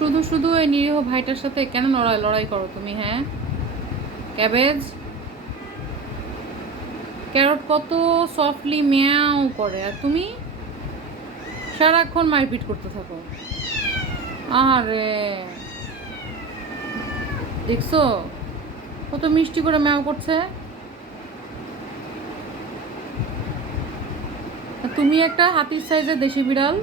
শুধু শুধু এই নিরীহ ভাইটার সাথে কেন লড়াই করো তুমি? হ্যাঁ, ক্যাবেজ ক্যারট কত সফটলি ম্যাও করে, আর তুমি সারাক্ষণ মারপিট করতে থাকো। আরে দেখছো কত মিষ্টি করে ম্যাও করছে। তুমি একটা হাতির সাইজের দেশি বিড়াল।